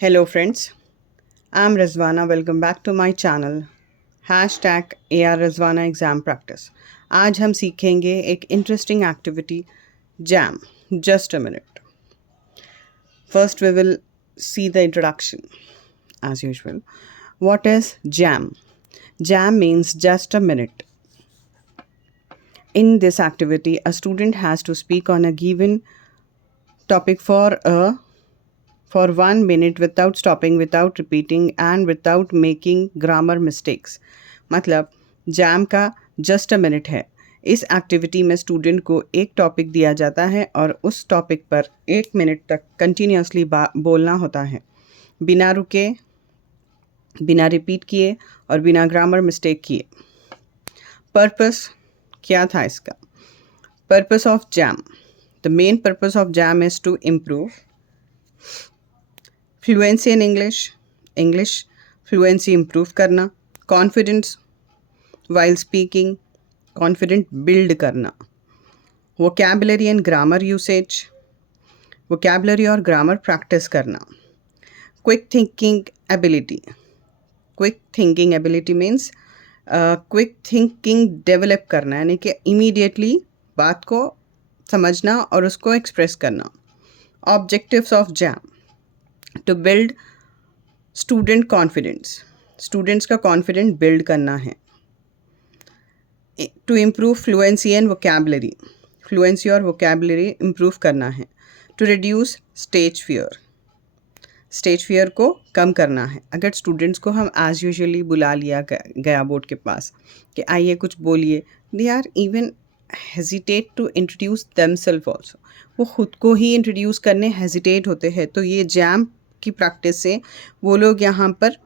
Hello friends, I'm Rizwana. Welcome back to my channel #AR Rizwana Exam Practice. आज हम सीखेंगे एक interesting activity jam. Just a minute. First we will see the introduction as usual. What is jam? Jam means just a minute. In this activity, a student has to speak on a given topic for 1 minute without stopping, without repeating and without making grammar mistakes. मतलब jam का just a minute है. इस activity में student को एक topic दिया जाता है और उस टॉपिक पर 1 मिनट तक कंटिन्यूसली बोलना होता है, बिना रुके, बिना रिपीट किए और बिना ग्रामर मिस्टेक किए. पर्पस क्या था इसका? Purpose of JAM, the main purpose of JAM is to improve fluency in English fluency improve करना, confidence while speaking, confident build करना, vocabulary and grammar usage, vocabulary और ग्रामर प्रैक्टिस करना, quick thinking ability means quick thinking develop करना, यानी कि immediately बात को समझना और उसको एक्सप्रेस करना. Objectives of JAM, to build student confidence, students का कॉन्फिडेंट बिल्ड करना है. To improve fluency and vocabulary, fluency और वोकैबुलरी इम्प्रूव करना है. टू रिड्यूस स्टेज फियर को कम करना है. अगर स्टूडेंट्स को हम एज यूजुअली बुला लिया गया बोर्ड के पास कि आइए कुछ बोलिए, they are even hesitate to introduce themselves also, वो ख़ुद को ही इंट्रोड्यूस करने हेजिटेट होते हैं. तो ये जैम की प्रैक्टिस से वो लोग यहाँ पर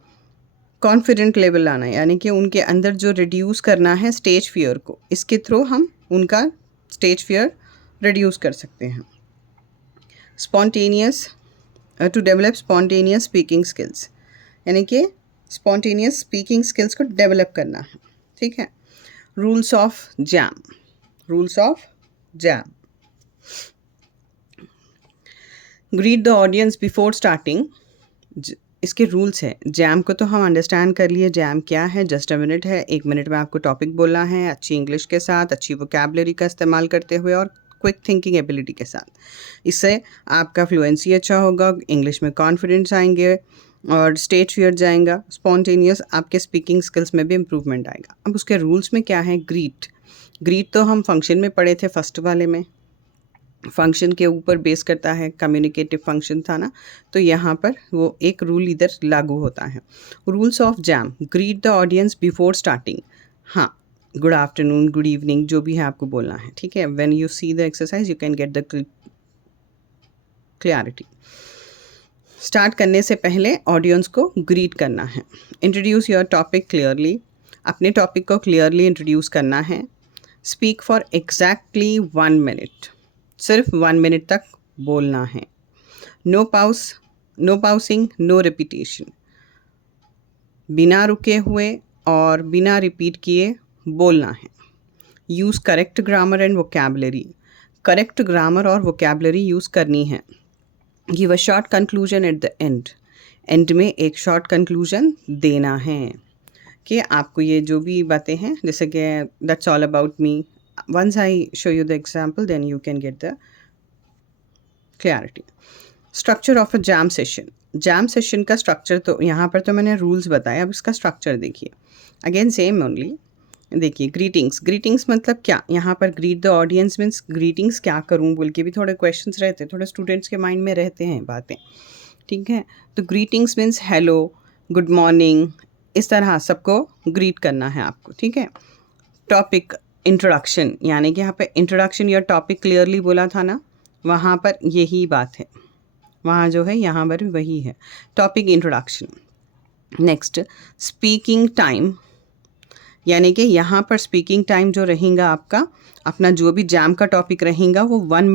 कॉन्फिडेंट लेवल लाना है, यानी कि उनके अंदर जो रिड्यूस करना है स्टेज फियर को, इसके थ्रू हम उनका स्टेज फियर रिड्यूस कर सकते हैं. Spontaneous, to develop spontaneous speaking skills, यानी कि स्पॉन्टेनियस स्पीकिंग स्किल्स को डेवलप करना है. ठीक है. Rules of JAM, greet the audience before starting. इसके रूल्स हैं. जैम को तो हम अंडरस्टैंड कर लिए, जैम क्या है, जस्ट अ मिनट है, 1 मिनट में आपको टॉपिक बोलना है, अच्छी इंग्लिश के साथ, अच्छी वोकैबुलरी का इस्तेमाल करते हुए और क्विक थिंकिंग एबिलिटी के साथ. इससे आपका फ्लुएंसी अच्छा होगा, इंग्लिश में कॉन्फिडेंस आएंगे और स्टेज फियर जाएगा, स्पॉन्टेनियस आपके स्पीकिंग स्किल्स में भी इम्प्रूवमेंट आएगा. अब उसके रूल्स में क्या है? ग्रीट तो हम फंक्शन में पढ़े थे, फर्स्ट वाले में. फंक्शन के ऊपर बेस करता है, कम्युनिकेटिव फंक्शन था ना, तो यहाँ पर वो एक रूल इधर लागू होता है. Rules of JAM, greet the audience before starting. हाँ, गुड आफ्टरनून, गुड इवनिंग, जो भी है आपको बोलना है. ठीक है. When you see the exercise you can get the clarity. Start करने से पहले ऑडियंस को ग्रीट करना है. इंट्रोड्यूस योर टॉपिक क्लियरली, अपने टॉपिक को क्लियरली इंट्रोड्यूस करना है. स्पीक फॉर एग्जैक्टली 1 मिनट, सिर्फ 1 मिनट तक बोलना है. नो पाउसिंग, नो रिपीटेशन, बिना रुके हुए और बिना रिपीट किए बोलना है. Use correct grammar and vocabulary, correct grammar और वोकैबुलरी यूज़ करनी है. Give a short conclusion at the end में एक शॉर्ट कंक्लूजन देना है कि आपको ये जो भी बातें हैं, जैसे कि that's all about me. Once I show you the example, then you can get the clarity. Structure of a jam session. Jam session का स्ट्रक्चर तो यहाँ पर तो मैंने रूल्स बताया, अब इसका स्ट्रक्चर देखिए. Again same only. देखिए, ग्रीटिंग्स मतलब क्या? यहाँ पर greet the audience means greetings क्या करूँ बोल के भी थोड़े क्वेश्चंस रहते हैं, थोड़े स्टूडेंट्स के माइंड में रहते हैं बातें. ठीक है. तो greetings means hello, good morning, इस तरह सबको ग्रीट करना है आपको. ठीक है. टॉपिक इंट्रोडक्शन, यानी कि यहाँ पे इंट्रोडक्शन या टॉपिक क्लियरली बोला था ना, वहाँ पर यही बात है, वहाँ जो है यहाँ पर वही है. Topic introduction. Next, speaking time, यानी कि यहाँ पर स्पीकिंग टाइम जो रहेगा आपका, अपना जो भी जैम का टॉपिक रहेगा वो 1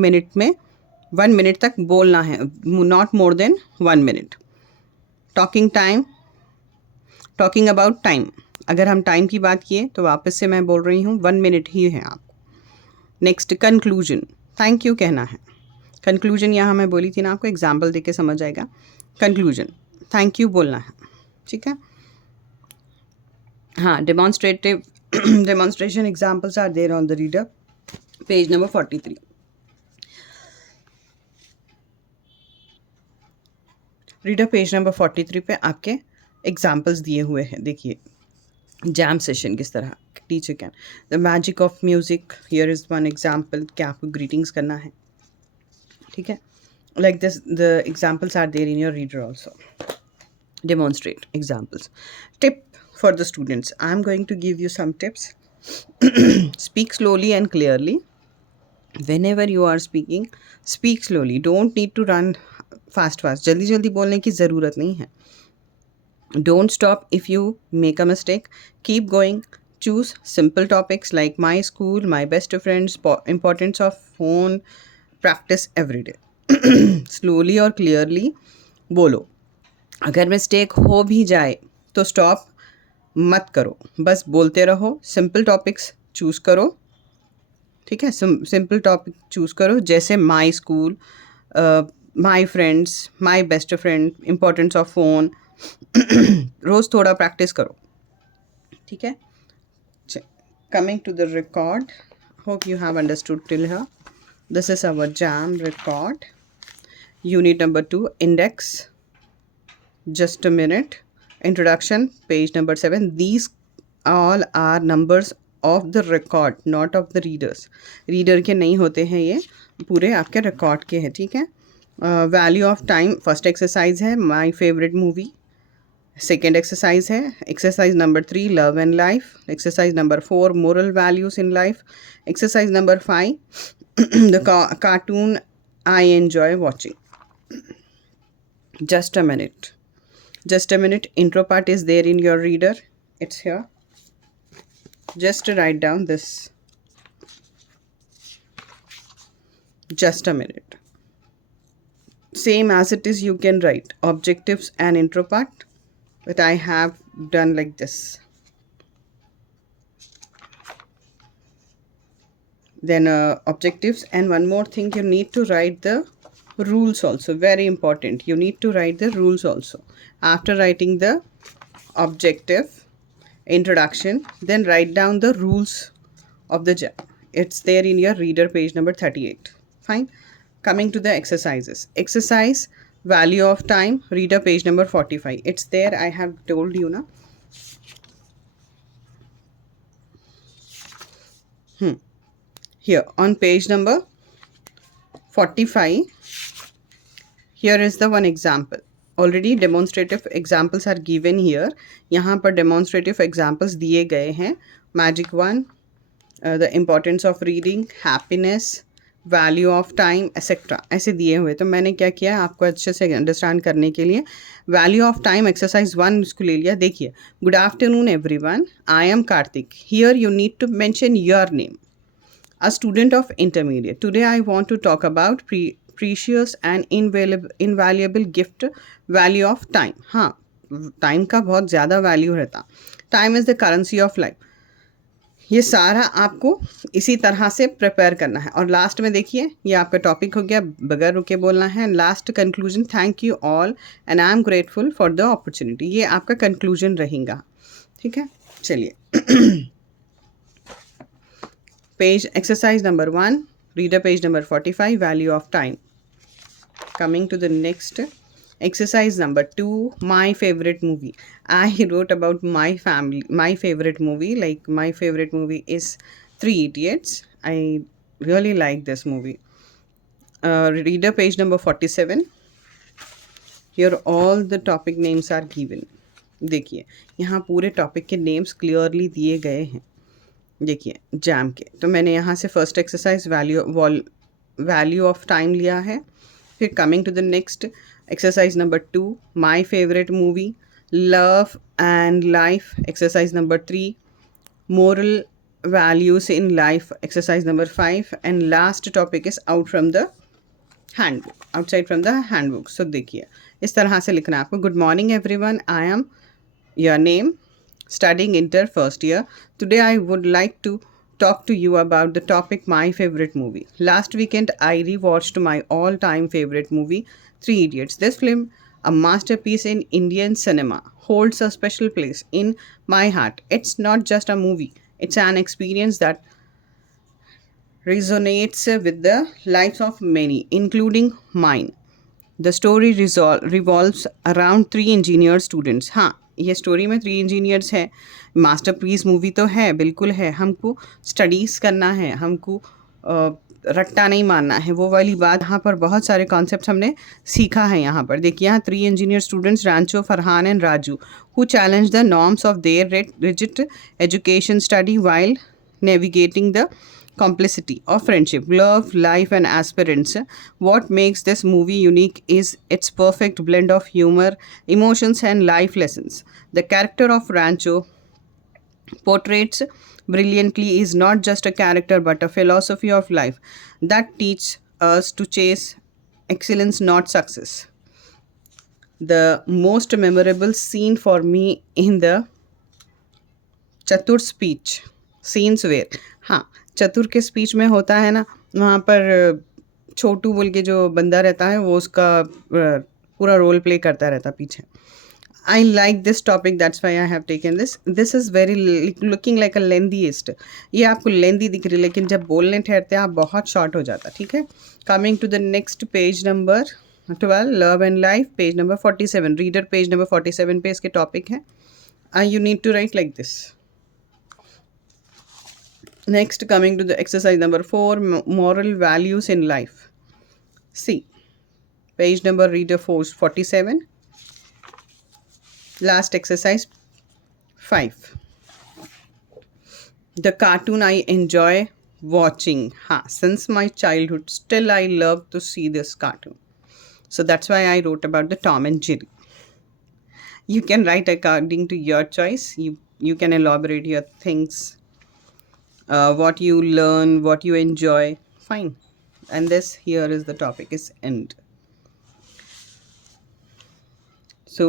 मिनट तक बोलना है, not more than 1 minute. Talking about time, अगर हम टाइम की बात किए तो वापस से मैं बोल रही हूँ 1 मिनट ही है आपको. नेक्स्ट, कंक्लूजन, थैंक यू कहना है. कंक्लूजन यहाँ मैं बोली थी ना आपको, एग्जाम्पल देके समझ आएगा. कंक्लूजन, थैंक यू बोलना है, ठीक है। हाँ, demonstrative demonstration examples are there on the reader page number 43। Reader page number 43 पे आपके एग्जाम्पल्स दिए हुए हैं। देखिए, जैम सेशन किस तरह teacher can, the magic of music, here is one example, क्या आपको ग्रीटिंग्स करना है, ठीक है। Like this the examples are there in your reader also. Demonstrate examples. Tip for the students, I am going to give you some tips. Speak slowly and clearly. Whenever you are speaking, speak slowly. Don't need to run fast. जल्दी जल्दी बोलने की ज़रूरत नहीं है. Don't stop if you make a mistake. Keep going. Choose simple topics like my school, my best friends, importance of phone. Practice every day. Slowly और clearly बोलो. अगर मिस्टेक हो भी जाए तो स्टॉप मत करो, बस बोलते रहो। सिंपल टॉपिक्स चूज़ करो, ठीक है। सिंपल टॉपिक चूज़ करो, जैसे my school, my friends, my best friend, importance of phone. रोज़ थोड़ा प्रैक्टिस करो, ठीक है। Coming to the record, hope you have understood till here. This is our JAM record, unit number 2, index. Just a minute. Introduction, page number 7. These all are numbers of the record, not of the readers. Reader के नहीं होते हैं, ये पूरे आपके record के हैं, ठीक है। Value of time, first exercise है my favourite movie. Second exercise है exercise number 3, love and life. Exercise number 4, moral values in life. Exercise number 5, the cartoon I enjoy watching. Just a minute. Just a minute. Intro part is there in your reader. It's here. Just write down this. Just a minute. Same as it is, you can write objectives and intro part, but I have done like this. Then objectives, and one more thing, you need to write the rules also. Very important. You need to write the rules also. After writing the objective, introduction, then write down the rules of the jam. It's there in your reader page number 38. Fine. Coming to the exercises. Exercise, value of time, reader page number 45. It's there, I have told you now. Here on page number 45, here is the one example. Already demonstrative examples are given here. यहाँ पर demonstrative examples दिए गए हैं। Magic 1, the importance of reading, happiness, value of time, etcetera, ऐसे दिए हुए। तो मैंने क्या किया आपको अच्छे से अंडरस्टैंड करने के लिए, वैल्यू ऑफ टाइम एक्सरसाइज 1 इसको ले लिया। देखिए, good afternoon everyone, I am Kartik, here you need to mention your name, a student of intermediate. Today I want to talk about precious and invaluable gift, value of time. हाँ, time का बहुत ज़्यादा value रहता। Time is the currency of life. ये सारा आपको इसी तरह से प्रिपेयर करना है। और लास्ट में देखिए, ये आपका टॉपिक हो गया, बगैर रुके बोलना है। Last conclusion, thank you all and I am grateful for the opportunity. ये आपका कंक्लूजन रहेगा, ठीक है। चलिए, page exercise number 1, reader page number 45, value of time. Coming to the next exercise number 2, my favorite movie. I wrote about my family, my favorite movie. Like, my favorite movie is 3 Idiots. I really like this movie. Reader page number 47. Here all the topic names are given. देखिए, यहाँ पूरे topic के names clearly दिए गए हैं। देखिए, jam के, तो मैंने यहाँ से first exercise value of time लिया है। फिर coming to the next exercise number 2, my favourite movie, love and life. Exercise number 3, moral values in life. Exercise number 5, and last topic is out from the handbook, outside from the handbook. So देखिए, इस तरह से लिखना है आपको। Good morning everyone, I am your name, studying inter first year. Today I would like to talk to you about the topic my favorite movie. Last weekend I rewatched my all-time favorite movie, 3 Idiots. This film a masterpiece in Indian cinema, holds a special place in my heart. It's not just a movie, it's an experience that resonates with the lives of many, including mine. The story revolves around three engineer students. हाँ, ये story में three engineers है. Masterpiece movie तो है, बिल्कुल है. हमको studies करना है, हमको रट्टा नहीं मारना है, वो वाली बात. यहाँ पर बहुत सारे कॉन्सेप्ट हमने सीखा है. यहाँ पर देखिए, यहाँ three engineer students Rancho, Farhan and Raju who challenge the norms of their rigid education study while navigating the complicity of friendship, love, life, and aspirants. What makes this movie unique is its perfect blend of humor, emotions, and life lessons. The character of Rancho, portrays brilliantly, is not just a character but a philosophy of life that teaches us to chase excellence, not success. The most memorable scene for me in the चतुर speech scenes where. हाँ, चतुर के speech में होता है ना, वहाँ पर छोटू बोल के जो बंदा रहता है वो उसका पूरा रोल प्ले करता रहता पीछे. I like this topic, that's why I have taken this. This is very looking like a lengthiest. ये आपको लेंदी दिख रही है, लेकिन जब बोलने ठहरते हैं आप बहुत शॉर्ट हो जाता. ठीक है. Coming to the next page number 12, love and life, page number 47. Reader page number 47 पे इसके टॉपिक है. You need to write like this. Next, coming to the exercise number 4, moral values in life. See, page number reader 47. Last exercise 5. The cartoon I enjoy watching. Since my childhood, still I love to see this cartoon. So that's why I wrote about the Tom and Jerry. You can write according to your choice. You can elaborate your things. What you learn, what you enjoy, fine. And this here is the topic is end. So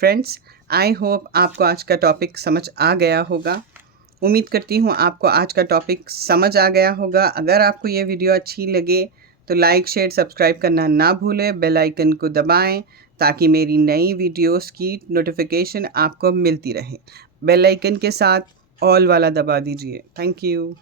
friends, I hope आपको आज का topic समझ आ गया होगा. उम्मीद करती हूँ आपको आज का टॉपिक समझ आ गया होगा. अगर आपको ये वीडियो अच्छी लगे तो लाइक, शेयर, सब्सक्राइब करना ना भूलें. बेल आइकन को दबाएं ताकि मेरी नई वीडियोस की नोटिफिकेशन आपको मिलती रहे. बेल आइकन के साथ ऑल वाला दबा दीजिए. Thank you.